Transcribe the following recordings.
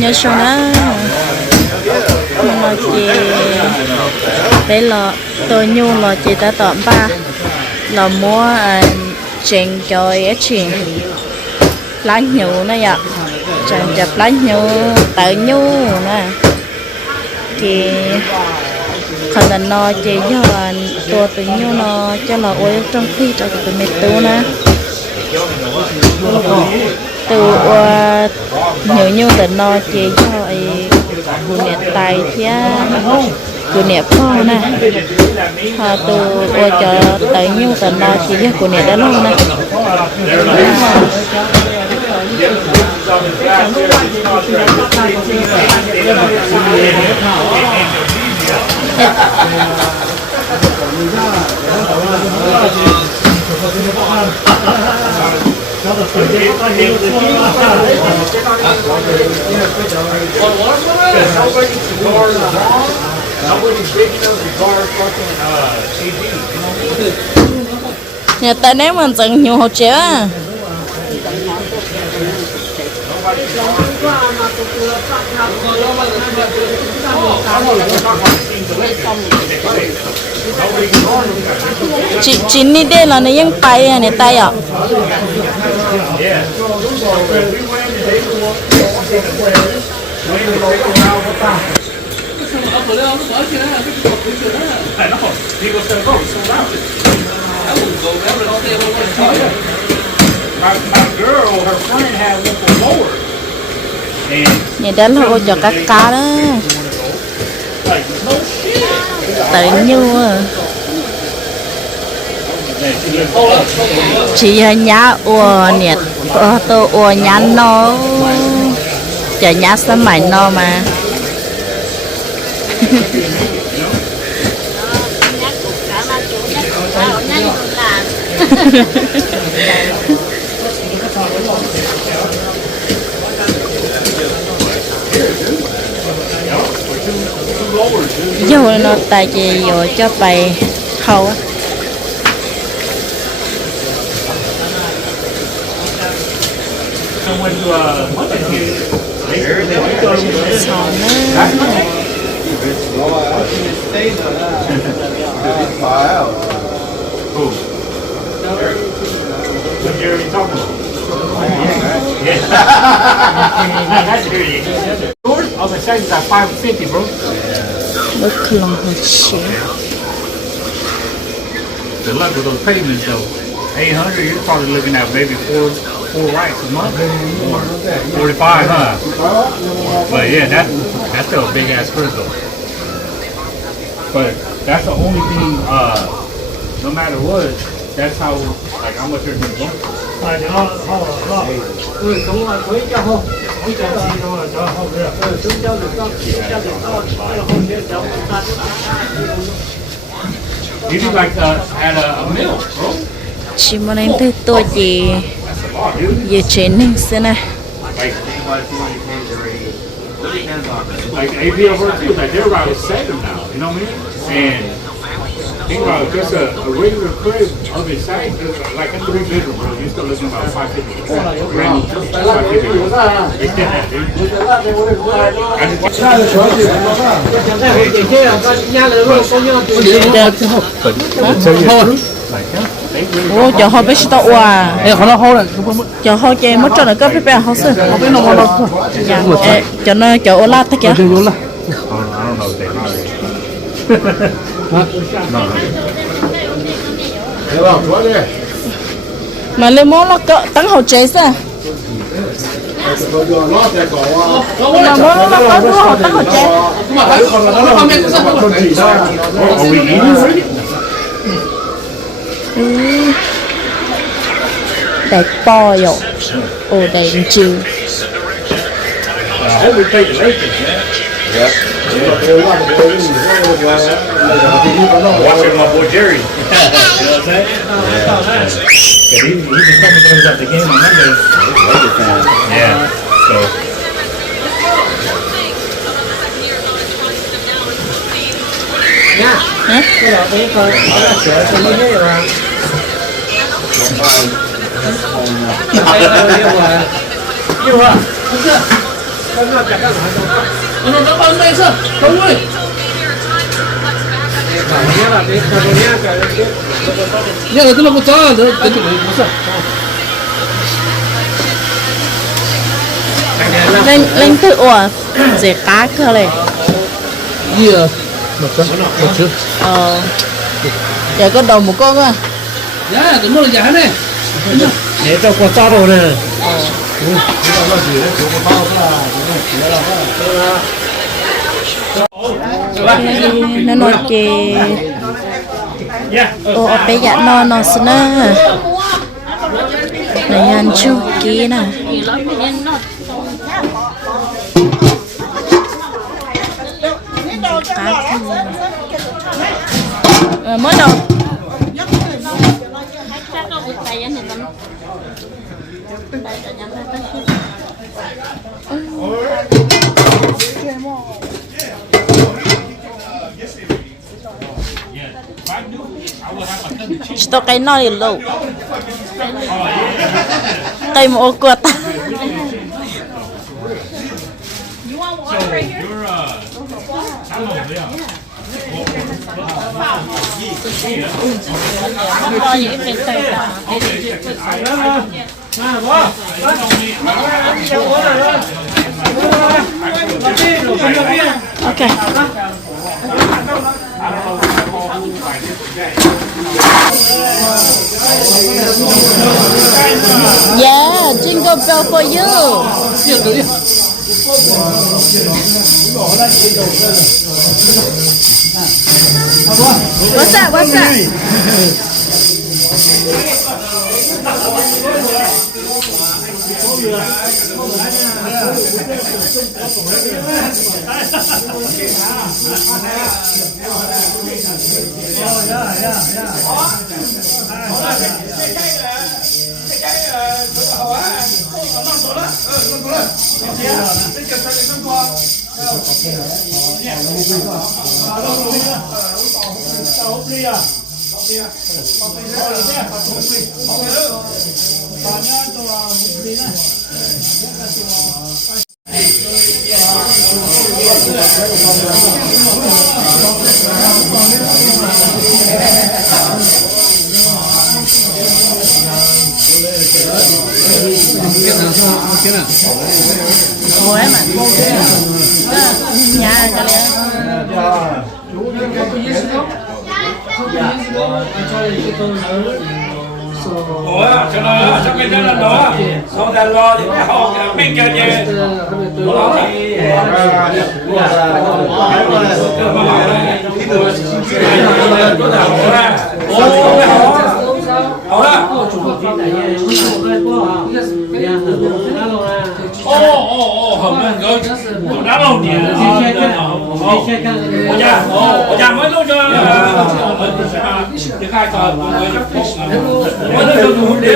nhớ số nó mà chị đấy là tôi nhu là chị đã tóm ba là mua chuyện cho ấy chuyện lá nhu nó vậy chẳng chập lá nhu tự nhu nè thì khẩn là nó chỉ cho tua tự nhu nó cho là ôi trong khi cho tụi mình tu nè từ nhiều như từ nó chỉ cho ấy của nẹt tài thia của nẹt kho nè họ từ cho tới nhiều từ nó chỉ cho của nẹt đó luôn nè nhà ta nếu mình chẳng nhiều hộp chéo à chị ní đây là nóยังไปà này tay à nhà đó là cô cho các cá đó tự như chị nhá ua nhiệt tôi ua nhá nó chả nhá sớm mày nó mà vô nó tại chị vô cho bài hậu I'll be saying that 550, bro. bất lòng hơi xíu Good luck with those payments, though. 800, you're probably looking at maybe four rights a month, or 45, huh? But yeah, that's still a big ass crystal. But that's the only thing. No matter what, that's how much you're gonna go. You do like at a mill, bro. chỉ muốn anh thấy tôi gì giờ trên nên thế này Like AP over too, like they're about to set them now, you know what I mean? And think about it, just a regular crib of its size, like a 3-bedroom, bro. You're still looking about 550. Brand new, 550. Extend that, dude. ô chờ họ biết tao à chờ họ chơi mất cho nó cấp bé họ xin cho nó chờ ô la thế kìa mà lên món nó cỡ tăng hậu chế sao mà món nó có đứa họ tăng hậu chế đại bò rồi ồ đại chiều Watching my boy Jerry. You know what I'm saying? Yeah. He just told me he was at the game on Monday. Yeah. So. hả nó bắn đây sao không ơi nhớ là tôi làm một trò rồi tôi chụp một sao lên tự ủa dễ cá cơ này gì à một chút giờ có đầu một con à dạ tôi mua là giá này để cho con cho đồ này nó nói kì ô bé dạ nó xin nè này ăn chung kì nè mới đầu cho cái nói lâu tay một quạt ok yeah jingle bell for you what's that what's that ngồi em ạ nhà cho lên ủa cho nó cho cái đó là nó xong ra lo thì họ mình chơi nhé không nên có đá lâu nhỉ ủa nhà mới lúc cho cái khai cờ mới lúc cho tụi đi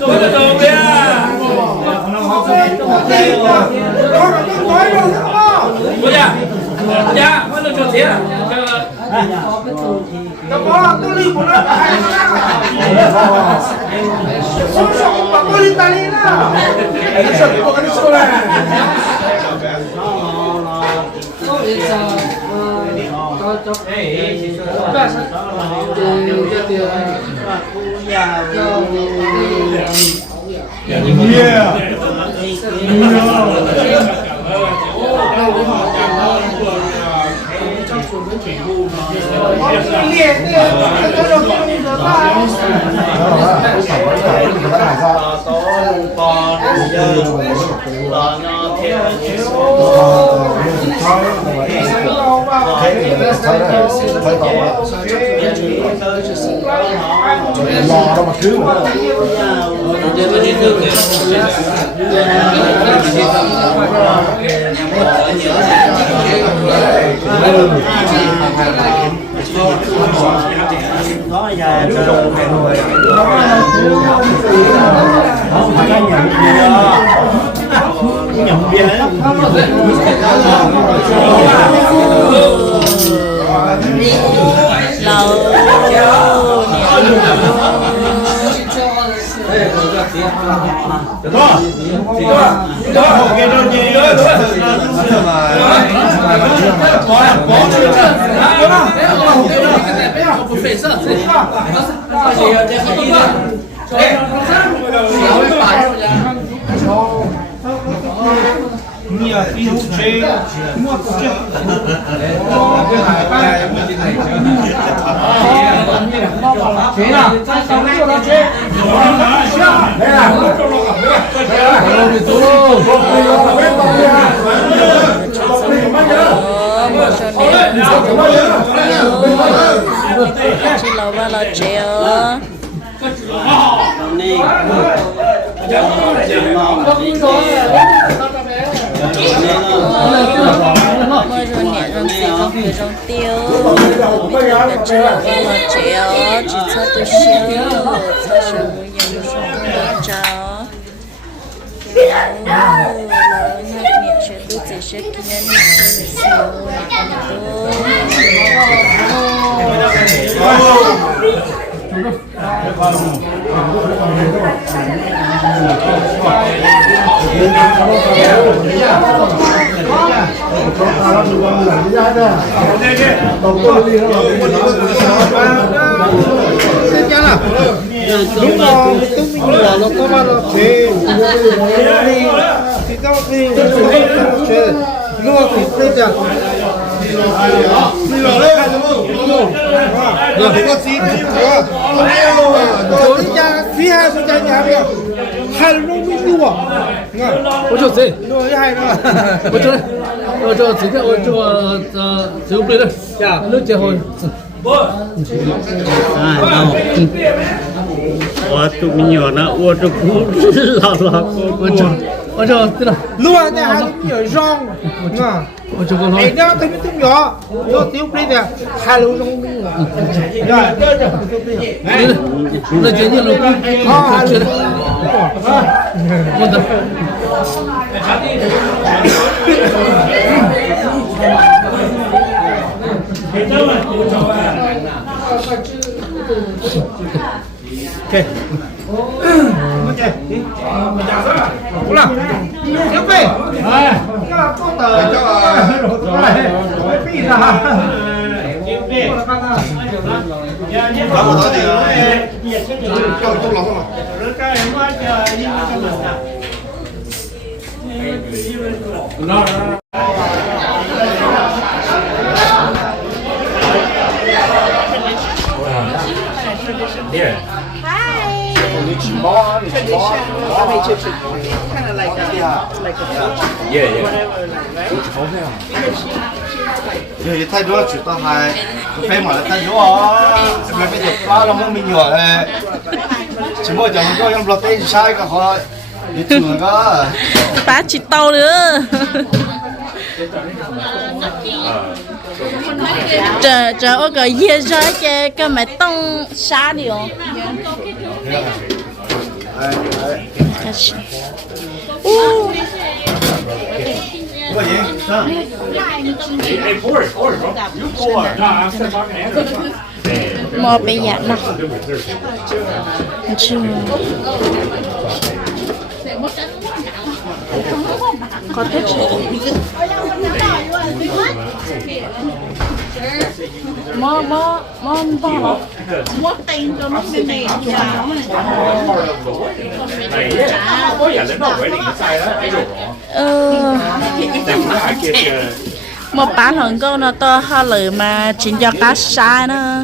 tôi là tụi đi ủa nhà mới lúc cho tiền tôi đi của nó sống sống mà tôi đi tay na cái sợ của cái số này lò đâu mà cứu mà nó dài nhận bia lâu 不费事。你啊，你有吹，我不吹。吹了，咱上面有了吹。来了，chỉ là ba là chéo mỗi rồi nhẹ rong xì rong cười rong tiêu bây giờ là chỉ là ba là chéo chỉ cho tôi xíu cho sự nhiều rong là cháu nhẹ sẽ tôi chỉ sẽ kia nhẹ xíu đúng rồi, tức mình nhỏ nó có bao là chế thì tao thì chế nó thì đây là rồi có gì rồi đi ra phía hai bên trái nhà kia hai nó mới đua我就这，đua với hai nữa 我就这个，我就不对了，呀，都结婚。我都没有呢，我这不老了，我就对了， lúa này hai nó nhỏ rong我就跟 này 他， nó thấy nó tung nhỏ nó thiếu đi nè hai lúa rong rồi那姐姐老公，去了，我的。OK Cú nào tiếp về cái là con tờ cái gì là Yeah. Kind of like a Yeah, yeah. giờ thay đổi chủ tao hay phê mà thay đổi em bây giờ ba là mình nhỏ này chỉ mỗi giờ mình có em lọt tay sai cả họ đi thường đó bá chỉ tàu nữa chờ ô cái gì ra cái mày tông xá đi không có gì sao Hey, pour it, bro. You pour it. No, I'm still talking to Andrew. mò bây giờ nè chưa có thích mò bao mất tiền cho nó bên này Hey, yeah. Oh, yeah, there's no wedding inside that. I don't know. I get một bán hồng câu nó to hơn lử mà chính cho cá sai nữa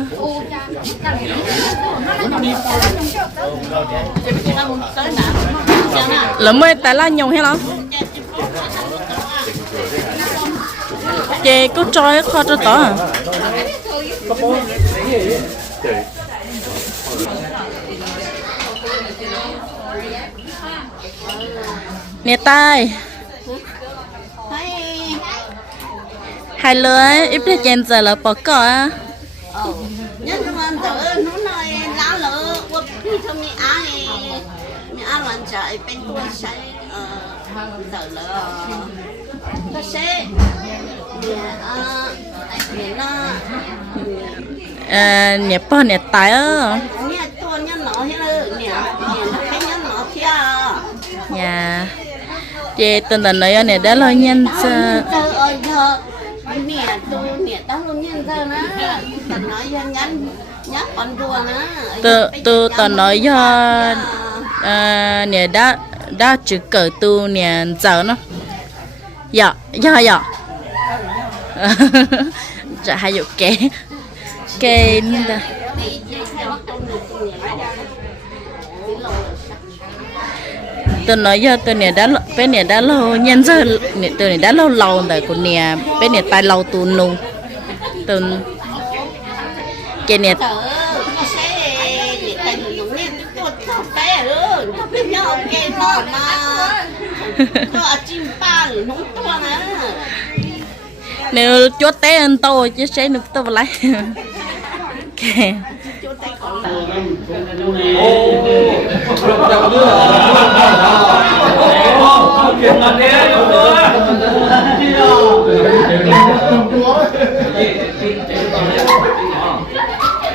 lỡ mới tại là nhung hay không chị cứ trôi kho cho tỏ à nè tay hai lứa ít biết chèn giờ là bỏ cỏ á nhân mà tự nó nói lá lỡ quốc khi cho mi ăn lần chạy bên tôi say tự lỡ nó sẽ nè bỏ nè tay á nè tôi nhân nó hay là nè nó thấy nhân nhà chị tình tình nói nè đã lo nhân ơi thơ nè tôi nè tao luôn nhân thơ nó tình nói dân nhắn nhắc con đùa nó tôi tao nói do nè đã chữ cờ tu nè giờ nó dạ dạ hay dụ kê như ta tôi nói giờ tôi nè đã bên nè đã lâu nhân giờ nè tôi nè đã lâu rồi của nè bên nè tay lâu tu nu tôi cái nè nếu chúa té anh tôi chứ sẽ được tôi vào lấy kệ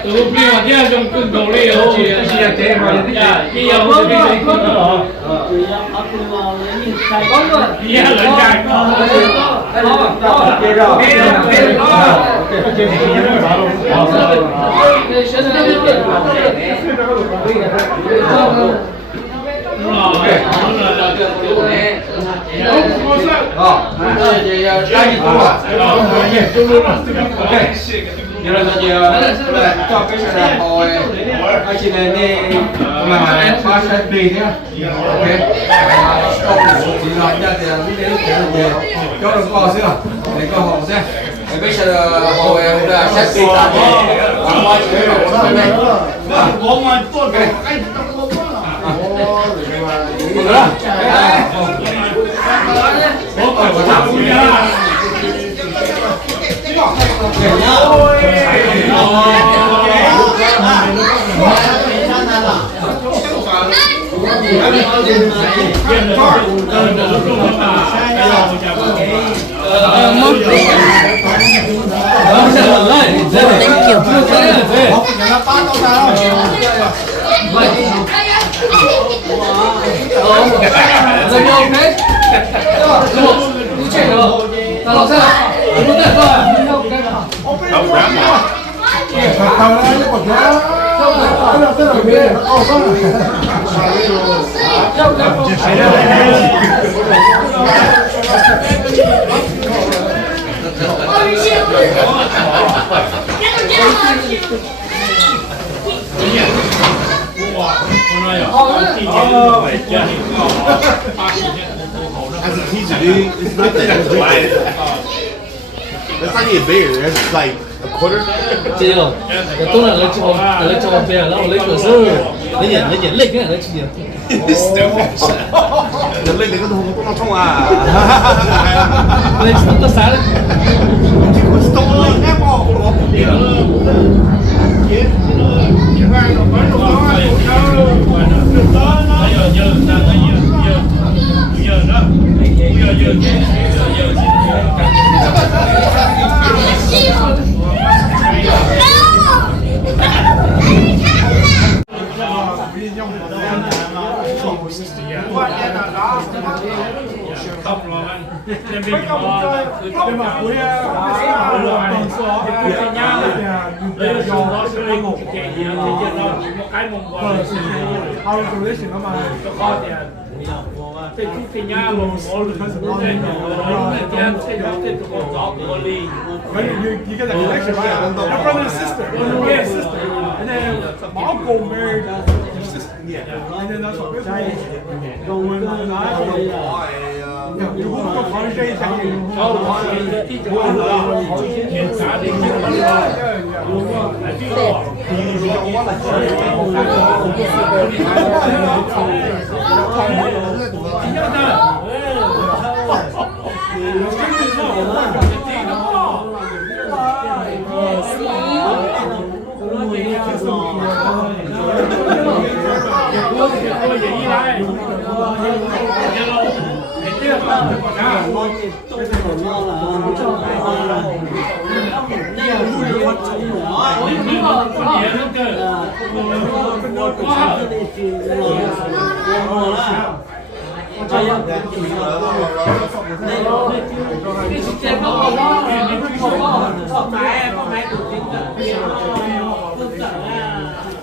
tôi biết là cái trong cơn cầu này ở chỉ là thế mà cái giờ nó bị cái con đó cái lần dài Giờ cho cái xe hồi anh chị này đi mà ba xe đi nhá, ok. Chỉ nói ra thì lúc đấy lúc về cho được co xưa, để co hỏng xe. Bây giờ hồi là xe đi ta đi, qua chơi rồi qua đây. Có mà tôi cái As a teacher, dude, it's nothing. That's not even bigger. That's like a quarter. chị rồi, cái tôi là lấy cho về là lấy cửa sơ, lấy lịch cái lấy chị Lớn lên thì có thùng có không à? lấy tất sáng đấy. Stone lên em bỏ. không lo anh nên vì nó nhưng mà cuối cái nhau bây giờ nó sẽ lên một cái gì đó thì nó một cái mong gọi how solution nó mà cho con thì cái nhà một món được nó sẽ you get a connection, right? My brother and sister, brother and sister, and then my uncle married your sister, and then that's what this was going on. You hook up on the day,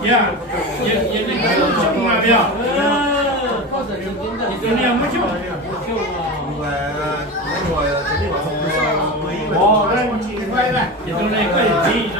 Yeah, you think that's what I'm yeah. Cái này mới chịu. Bỏ ra chỉ quay lại. Cái này có gì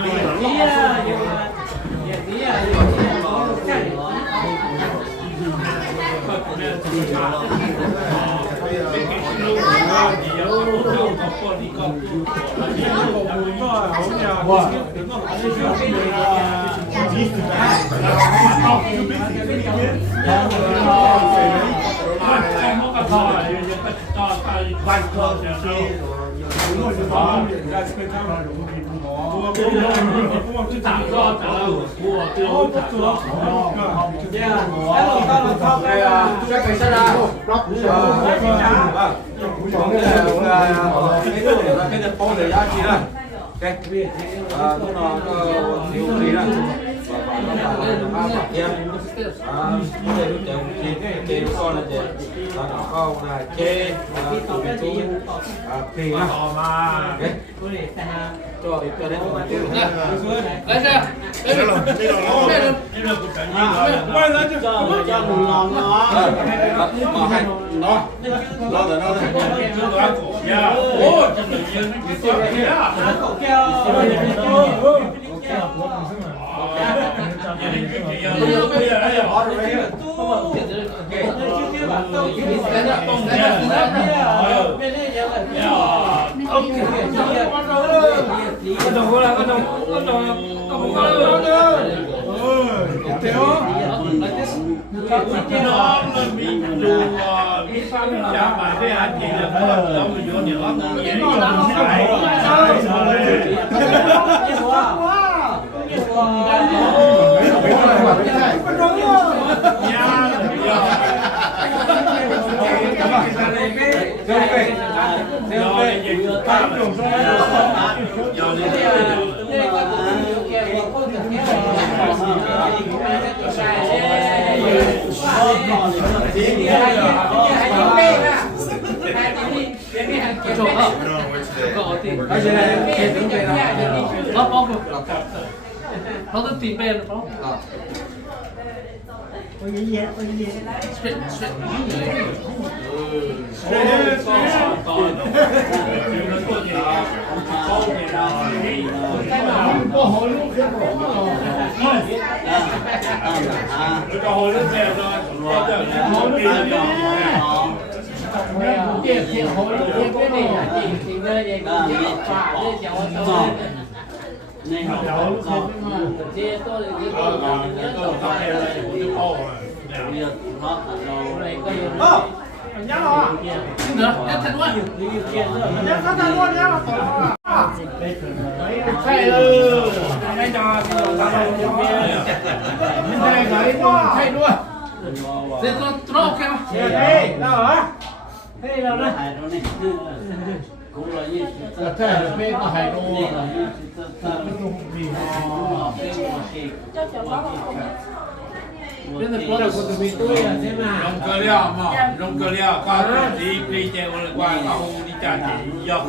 Rong cơ liệu qua đi đi chơi qua câu đi trả tiền dọc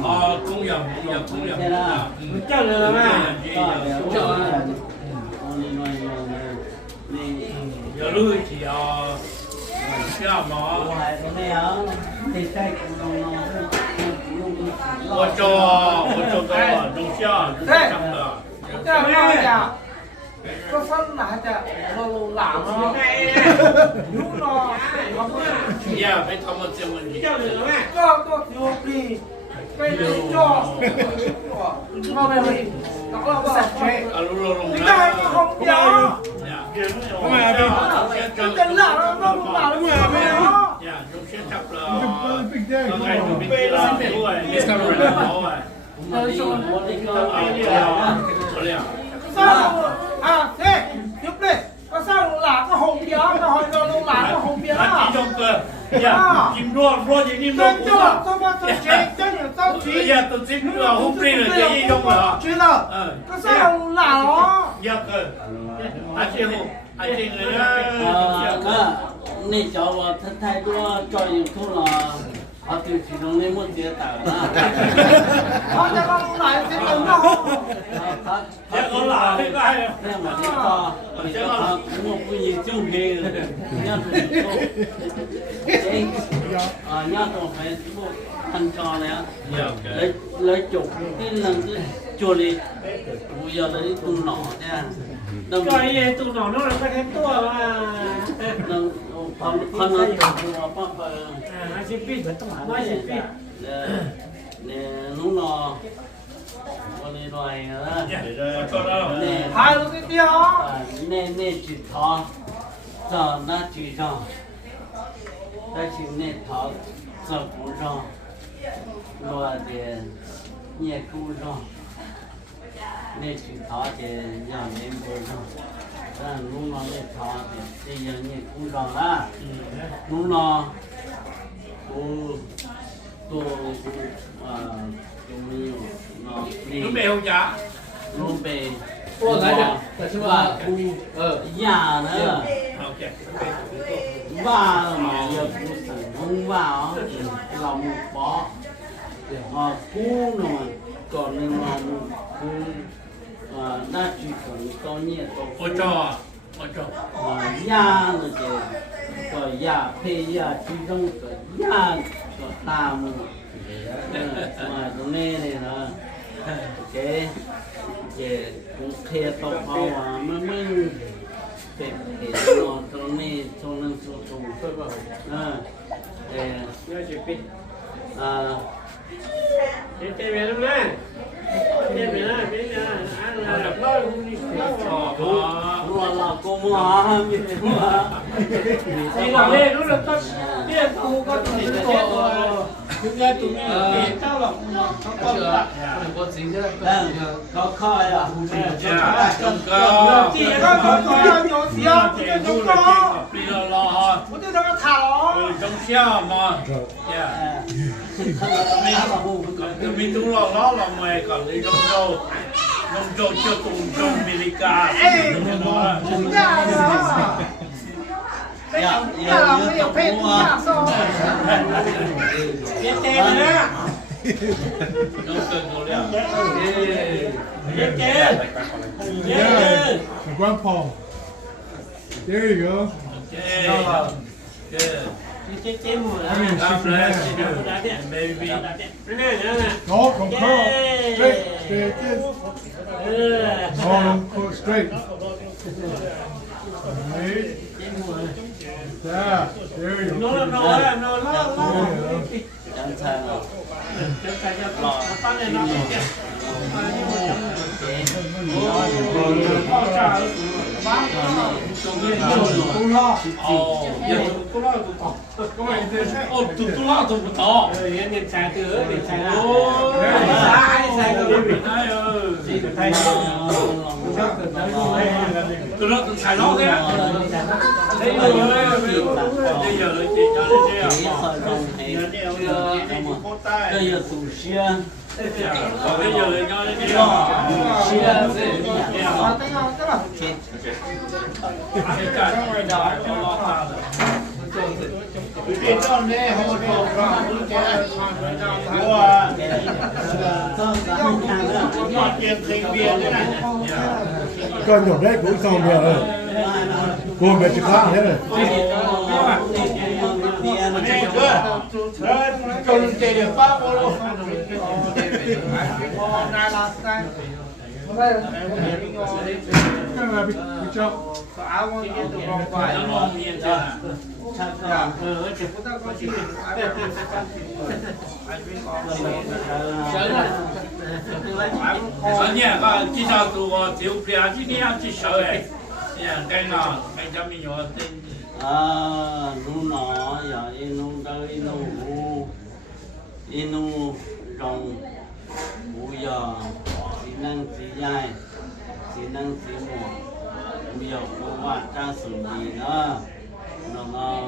cũng dọc chơi được mà giờ lui thì cái nào mà我做到弄笑真的这样呀ก็ฟังหนาจะเราหลามเนาะรู้เนาะ Yeah ไม่ทำมาเจ็บมันดี ก็อยู่ดีไปดูจอเราไปเลยเราก็สัตว์ใช้ 啊รู้รู้รู้ ไม่ได้ก็คงเดียวก็จะหลับแล้วก็หลับแล้วไงไม่เนาะ Yeah 中间差不多刚开始没了对 discovery 好哎sao thế giúp đi có sao là có hồn bia có hồi rồi luôn là có hồn bia đó trong cơ yeah kim đua gì kim đua真的他妈的钱真的着急 yeah 都金đua không đi rồi gì trong rồi 知道có sao là nó yeah cơ anh chị người đó 你叫我太多照应头了，对其中的问题大了。他这个来这个闹，这个哪里来？那我这个，这个我不一定给，人家说，人家说还不很长了，来做的那个做的，不要的动脑的。专业动脑弄了快点多了。能，可能我爸爸，那些病的动脑，那些病。弄了，我那来了，还有个雕。那去他，在那地上，那去那他，在路上，落的叶沟上，那去他的杨梅坡上，咱弄了那他的这杨叶沟上了，弄了，都有没有啊？都没有家。路北，我来的，但是吧，呀呢， OK。哇嘛也不是弄哇啊，老木包，菇呢嘛，搞那老木菇，那就可到年到。我找啊，我找。鸭那个，搞鸭配鸭，其中个鸭个大木，都那里呢，给公开到好啊，们。对，从那从那要去病。这边怎么来？这边啊，这边啊，俺老公啊，你老嘞，都是他别哭个东西多，人家都没有到了，他了。我自己在高考呀，第一个高要有钱，不就高？比较老哈，不就这个塔了？中下嘛，呀，มีตุ้งหล่อล้อหล่อมวยก่อนเลยน้องโจเชื่อตุ้งโจอเมริกา不干了。没有配不下手。别呆了。น้องเกิดตัวเรื่อง Yeah, my grandpa. There you go. Good. I mean, God shake your bless hand. you, baby. No, don't curl. Straight. Stay like this. No, don't curl straight. Right. Yeah, there you go. There you go. chẳng sai nào, tụi lo tụi to. Điện xài từ điện xài là. Tụi nó tụi xài nó thế. Bây giờ chị cho lên đây bây giờ tủ xiên, bây giờ cho lên đây. Con nhỏ đấy cũng xong rồi. Cô mẹ chụp khác thế này. Cho lên chơi được ba cô luôn. Ở nhà có chỉ sao tụi con chịu bia chỉ đi ăn chỉ sợ ấy. Nhà cái nào cái cho mình nhỏ tên. nu nó giờ inu đây inu rong bây giờ chỉ năng chỉ dài chỉ năng chỉ mùa bây giờ có bạn tra xử gì nữa nó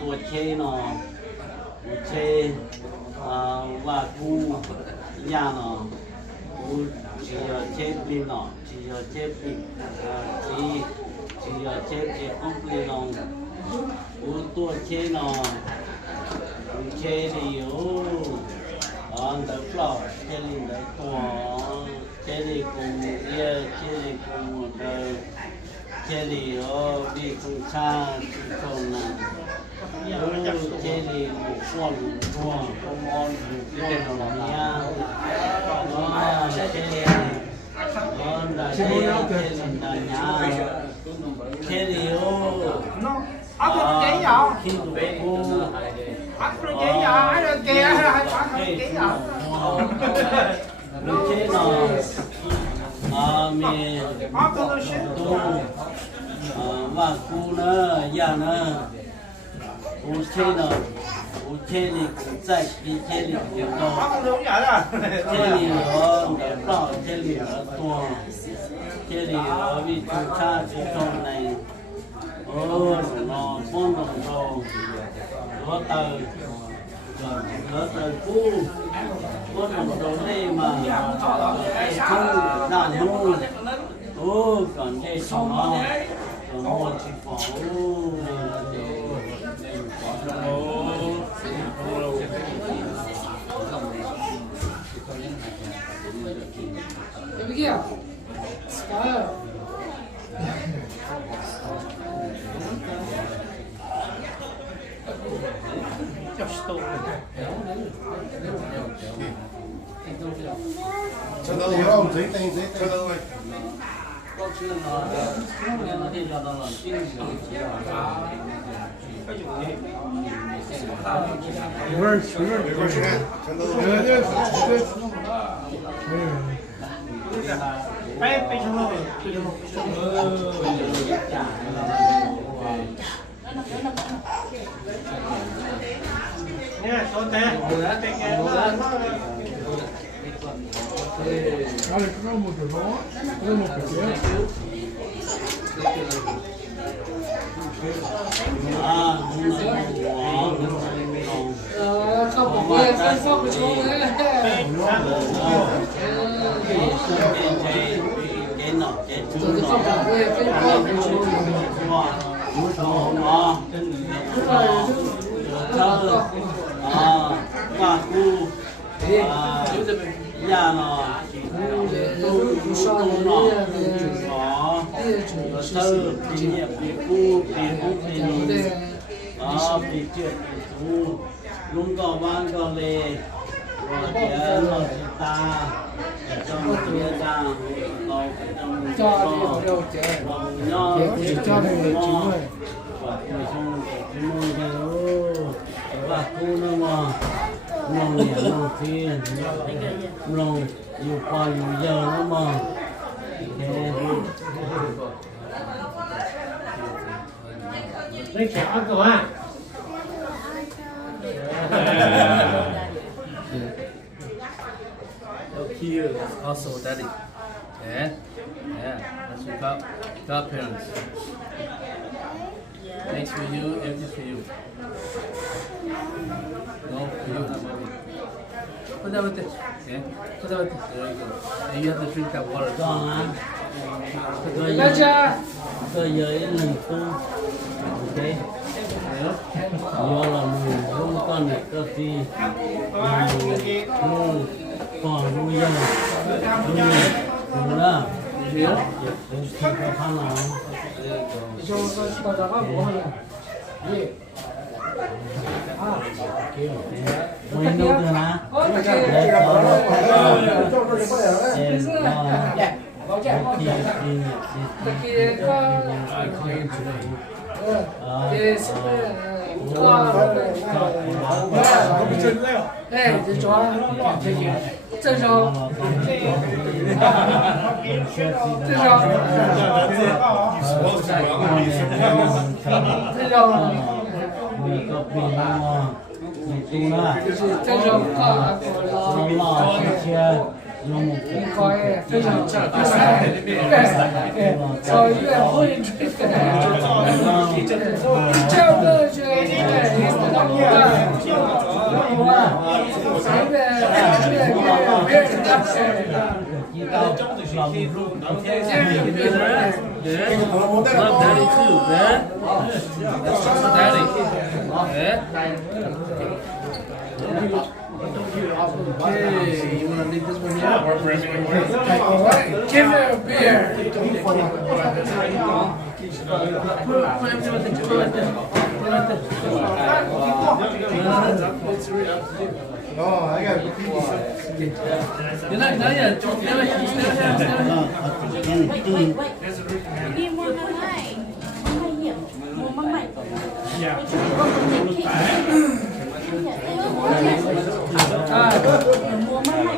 tua chê nó chê và thu nhà nó chỉ chê pin nó chỉ chê pin chỉ chê pin không pin nó ô tua chế nó chế đi ô anh đã phở chế đi đã tua chế đi cùng ye chế đi cùng một đời chế đi ô đi cùng xa cùng này chế đi một con con on con nha chế đi con đã chế đi đã nhà chế đi ô áo tôi nó chỉ giờ khi tụi cô áo tôi nó chỉ giờ ai được kia ai áo tôi chỉ giờ lúc chế nó mình áo tôi nó chỉ tu và cô nữa già nữa cô chế nó cô chế thì cũng dạy đi chế thì cũng to áo tôi đúng vậy à chế thì nó để đỏ chế thì nó to chế thì nó bị chúng ta chỉ trong này nó bốn đồng đồ nó từ nó từ cũ bốn đồng đồ đây mà không đàn hưu còn đây xong nó còn một chỉ phổ Cái kia Squire Cho đâu hiểu không? Giấy tay giấy cho đâu vậy? Nha, cho té. Allez, comment on peut voir? Comment on peut faire? Không có bia phân phong của chúng ấy. Tôi không có bia phân phong của chúng và cu nhà nó tu nó có sơ kinh nghiệm về cu về hút về ní về chuyện tu luôn có ban có lệ rồi kia nó ta trong kia ta nó trong nó Cho này là chính rồi. và cô nó mà lòng nhẹ lòng thiên lòng yêu qua yêu giờ nó mà Lấy kẹo ăn cậu à? Here also daddy. Yeah, yeah. That's your godparents. Thanks for you, everything for you. No, for you, not mommy. Put that with this. Yeah, put that with this. There you go. And you have to drink that water. còn á Ra cha. cơ giới lần tu ok do là mình không còn được cơ thì mình còn bây giờ mình đó thì có khả năng Cho tao ra cái bộ này. Gì? À. mình đâu được hả 네, 이제 좋아.这种，可以非常正，所以越会这个，这个是对， Love daddy too, man. Daddy. Okay, you wanna leave this one here? Alright, give me a beer. Put everything with the right there. Oh, I got it. You're not done yet. Stay here. đi mua măng này hiểm mua măng này mua măng này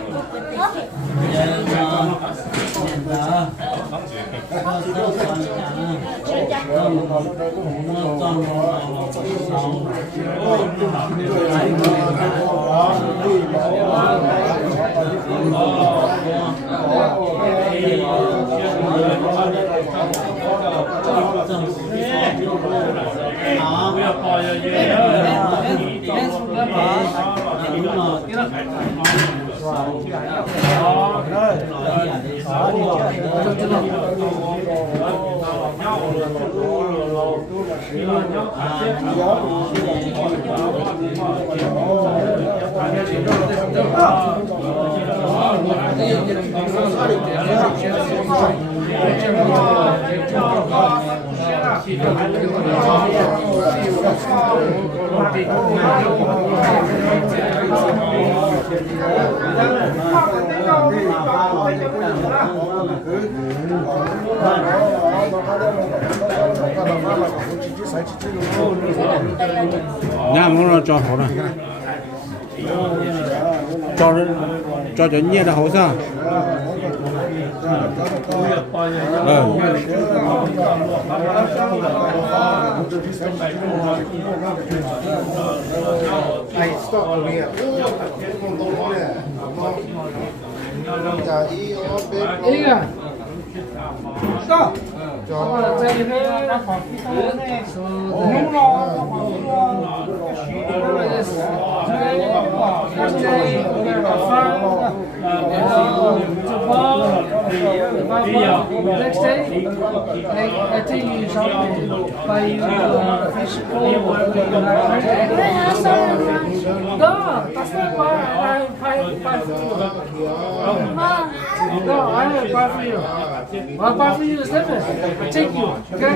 nhà muốn nó cho hổ này cho nhẹ là hổ sao Này stop rồi nè. Không tốt nè. Giờ đi ở bên Ý à? Stop! cho Next day, I take you something, buy you fish bowl, whatever you like. No, that's not why I buy for you. No, I don't buy for you. I'll buy for you the service. I take you, okay?